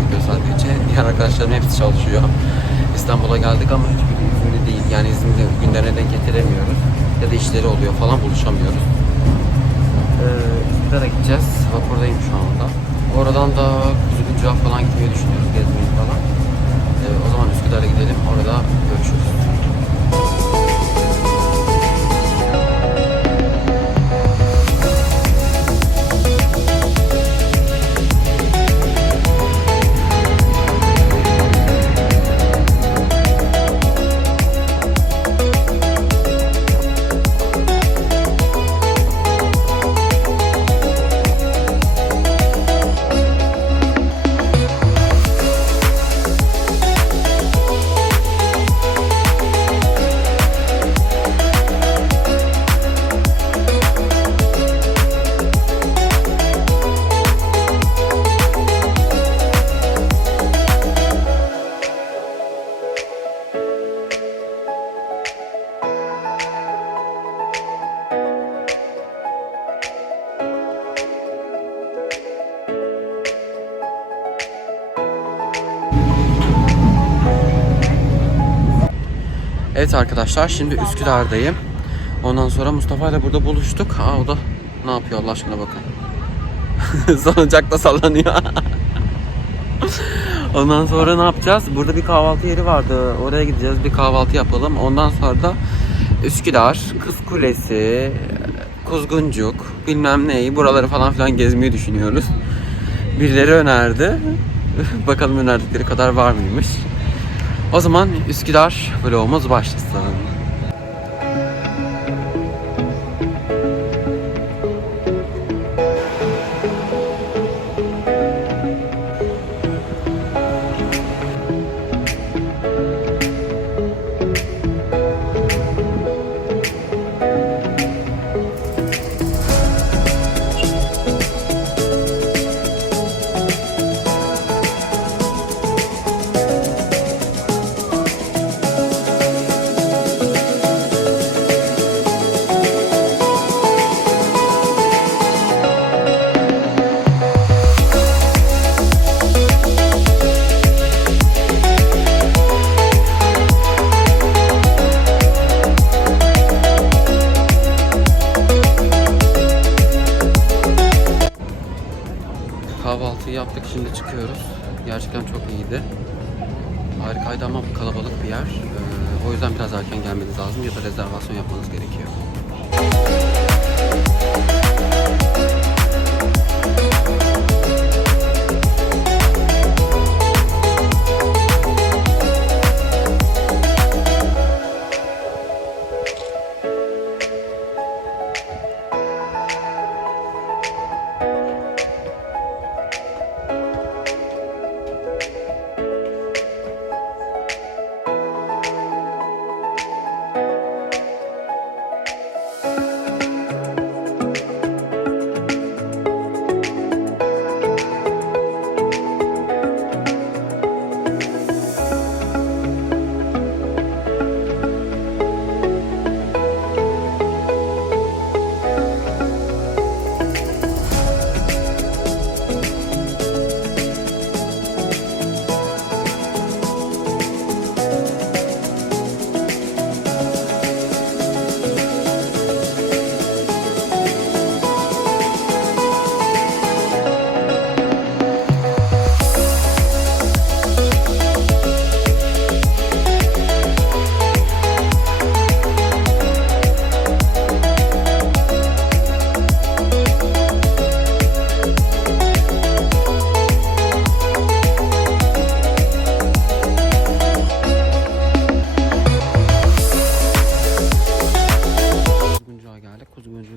bekliyor sadece. Diğer arkadaşlarım hepsi çalışıyor. İstanbul'a geldik ama hiçbiri izinli değil. Yani izinli günlerine denk getiremiyoruz. Ya da işleri oluyor falan buluşamıyoruz. Ee, Üsküdar'a gideceğiz. Vapurdayım şu anda. Oradan da Kuzguncuğa falan gitmeyi düşünüyoruz. Gezmeyi falan. Ee, o zaman Üsküdar'a gidelim. Orada görüşürüz. Evet arkadaşlar şimdi Üsküdar'dayım. Ondan sonra Mustafa ile burada buluştuk. Aa o da ne yapıyor Allah aşkına bakın. Salıncakta sallanıyor. Ondan sonra ne yapacağız? Burada bir kahvaltı yeri vardı. Oraya gideceğiz. Bir kahvaltı yapalım. Ondan sonra da Üsküdar, Kız Kulesi, Kuzguncuk, bilmem neyi buraları falan filan gezmeyi düşünüyoruz. Birileri önerdi. Bakalım önerdikleri kadar var mıymış. O zaman Üsküdar vlogumuz başlasın. Harikaydı ama kalabalık bir yer. Ee, o yüzden biraz erken gelmeniz lazım ya da rezervasyon yapmanız gerekiyor.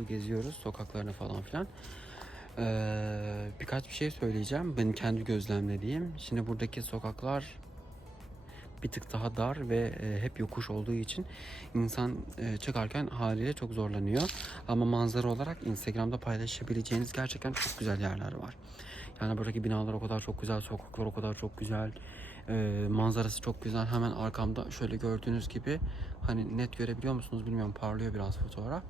Geziyoruz. Sokaklarını falan filan. Ee, birkaç bir şey söyleyeceğim. Benim kendi gözlemlediğim. Şimdi buradaki sokaklar bir tık daha dar ve e, hep yokuş olduğu için insan e, çıkarken haliyle çok zorlanıyor. Ama manzara olarak Instagram'da paylaşabileceğiniz gerçekten çok güzel yerler var. Yani buradaki binalar o kadar çok güzel, sokaklar o kadar çok güzel. Ee, manzarası çok güzel. Hemen arkamda şöyle gördüğünüz gibi hani net görebiliyor musunuz bilmiyorum parlıyor biraz fotoğraf.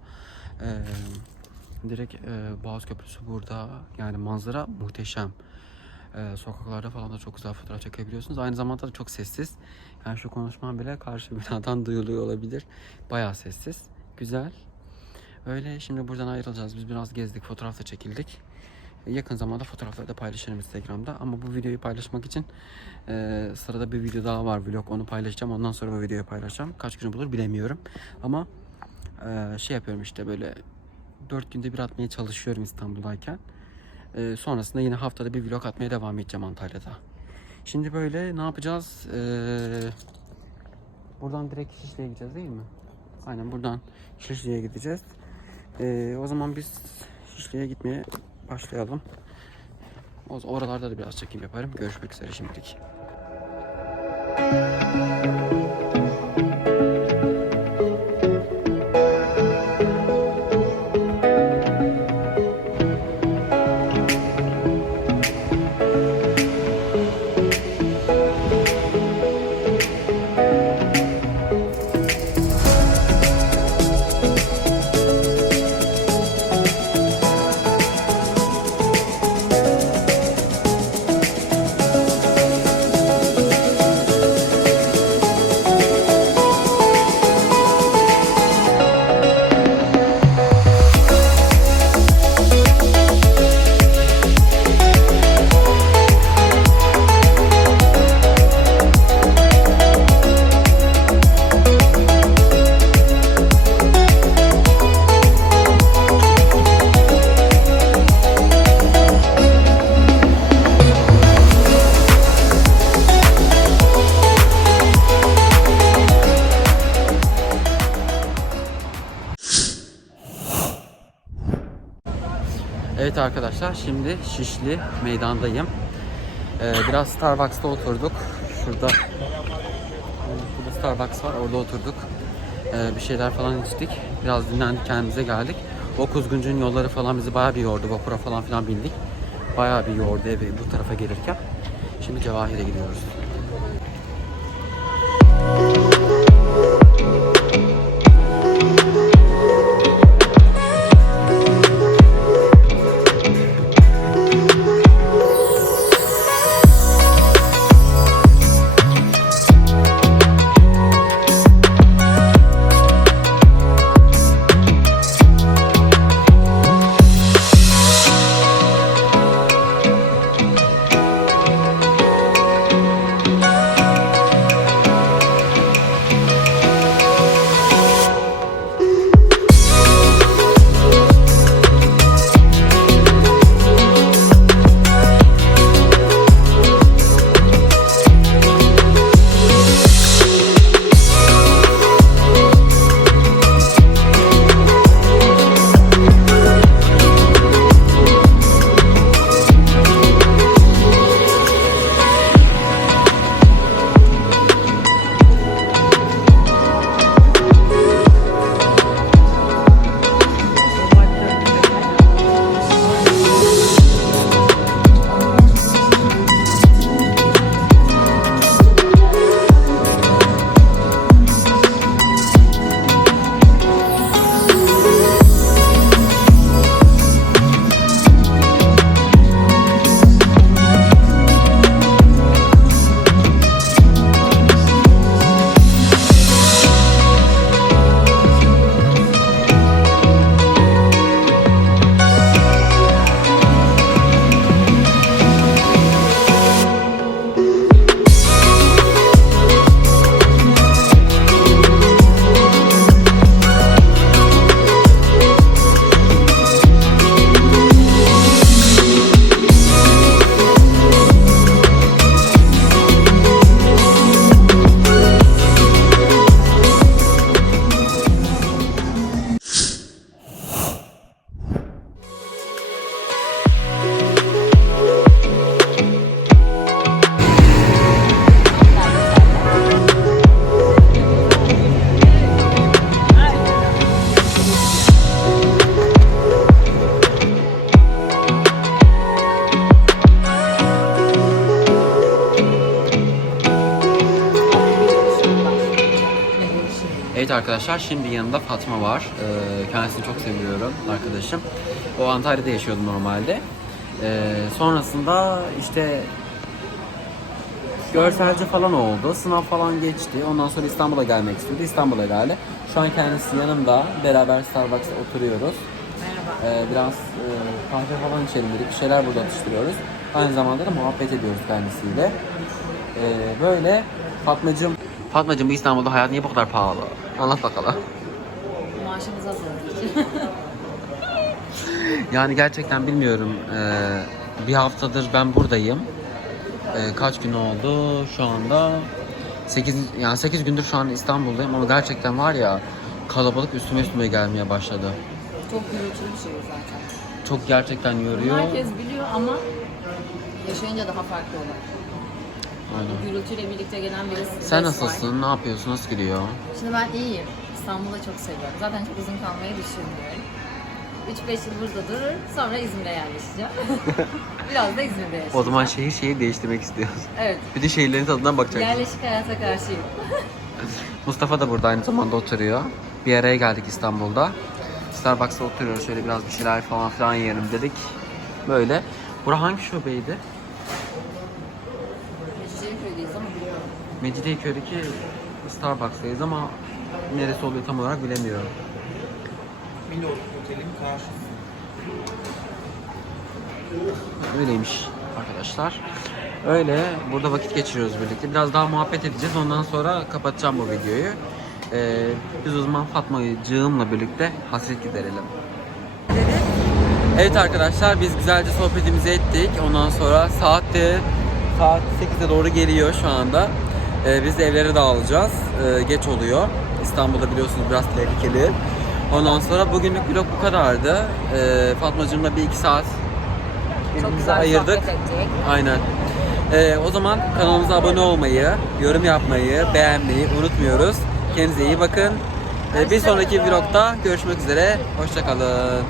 Ee, direkt e, Boğaz Köprüsü burada. Yani manzara muhteşem. Ee, sokaklarda falan da çok güzel fotoğraf çekebiliyorsunuz. Aynı zamanda da çok sessiz. Yani şu konuşmam bile karşı binadan duyuluyor olabilir. Bayağı sessiz. Güzel. Öyle şimdi buradan ayrılacağız. Biz biraz gezdik, fotoğraf da çekildik. Yakın zamanda fotoğrafları da paylaşırım Instagram'da. Ama bu videoyu paylaşmak için e, sırada bir video daha var vlog. Onu paylaşacağım. Ondan sonra bu videoyu paylaşacağım. Kaç gün bulur bilemiyorum. Ama e, şey yapıyorum işte böyle 4 günde bir atmaya çalışıyorum İstanbul'dayken. E, sonrasında yine haftada bir vlog atmaya devam edeceğim Antalya'da. Şimdi böyle ne yapacağız? E, buradan direkt Şişli'ye gideceğiz değil mi? Aynen buradan Şişli'ye gideceğiz. E, o zaman biz Şişli'ye gitmeye başlayalım. Oralarda da biraz çekim yaparım. Görüşmek üzere şimdilik. Evet arkadaşlar şimdi Şişli meydandayım. Ee, biraz Starbucks'ta oturduk. Şurada Şurada Starbucks var orada oturduk. Ee, bir şeyler falan içtik. Biraz dinlendik kendimize geldik. O Kuzguncuk'un yolları falan bizi bayağı bir yordu. Vapura falan filan bindik. Bayağı bir yordu evi bu tarafa gelirken. Şimdi Cevahir'e gidiyoruz. Arkadaşlar şimdi yanımda Fatma var. Ee, kendisini çok seviyorum arkadaşım. O Antalya'da yaşıyordu normalde. Ee, sonrasında işte görselci falan oldu. Sınav falan geçti. Ondan sonra İstanbul'a gelmek istedi. İstanbul'a geldi. Şu an kendisi yanımda. Beraber Starbucks'ta oturuyoruz. Merhaba. Ee, biraz e, kahve falan içelim dedik. Bir şeyler burada atıştırıyoruz. Aynı zamanda da muhabbet ediyoruz kendisiyle. Ee, böyle Fatmacığım. Fatmacığım bu İstanbul'da hayat niye bu kadar pahalı? Anlat bakalım. Maaşımız az olduğu için. Yani gerçekten bilmiyorum. Ee, bir haftadır ben buradayım. Ee, kaç gün oldu şu anda? 8 yani 8 gündür şu an İstanbul'dayım ama gerçekten var ya kalabalık üstüme üstüme gelmeye başladı. Çok gürültülü bir şehir zaten. Çok gerçekten Bunu yoruyor. herkes biliyor ama yaşayınca daha farklı olur. Aynen. Gürültüyle birlikte gelen bir stres Sen var. nasılsın? Ne yapıyorsun? Nasıl gidiyor? Şimdi ben iyiyim. İstanbul'u çok seviyorum. Zaten çok uzun kalmayı düşünmüyorum. 3-5 yıl burada durur, sonra İzmir'e yerleşeceğim. Biraz da İzmir'de yaşayacağım. O zaman şehir şehir değiştirmek istiyoruz. Evet. Bir de şehirlerin tadından bakacaksın. Yerleşik hayata karşıyım. Mustafa da burada aynı zamanda oturuyor. Bir araya geldik İstanbul'da. Starbucks'ta oturuyoruz. Şöyle biraz bir şeyler falan filan yiyelim dedik. Böyle. Bura hangi şubeydi? Mecidiyeköy'deki Starbucks'tayız ama neresi oluyor tam olarak bilemiyorum. Milor Otel'in karşısı. Öyleymiş arkadaşlar. Öyle burada vakit geçiriyoruz birlikte. Biraz daha muhabbet edeceğiz. Ondan sonra kapatacağım bu videoyu. Ee, biz o zaman Fatma'cığımla birlikte hasret giderelim. Evet arkadaşlar biz güzelce sohbetimizi ettik. Ondan sonra saat de saat 8'e doğru geliyor şu anda. Ee, biz evlere dağılacağız. Ee, geç oluyor. İstanbul'da biliyorsunuz biraz tehlikeli. Ondan sonra bugünlük vlog bu kadardı. Ee, Fatma'cığımla bir iki saat güzel ayırdık. Aynen. Ee, o zaman kanalımıza abone olmayı, yorum yapmayı, beğenmeyi unutmuyoruz. Kendinize iyi bakın. Ee, bir sonraki vlogda görüşmek üzere. Hoşçakalın.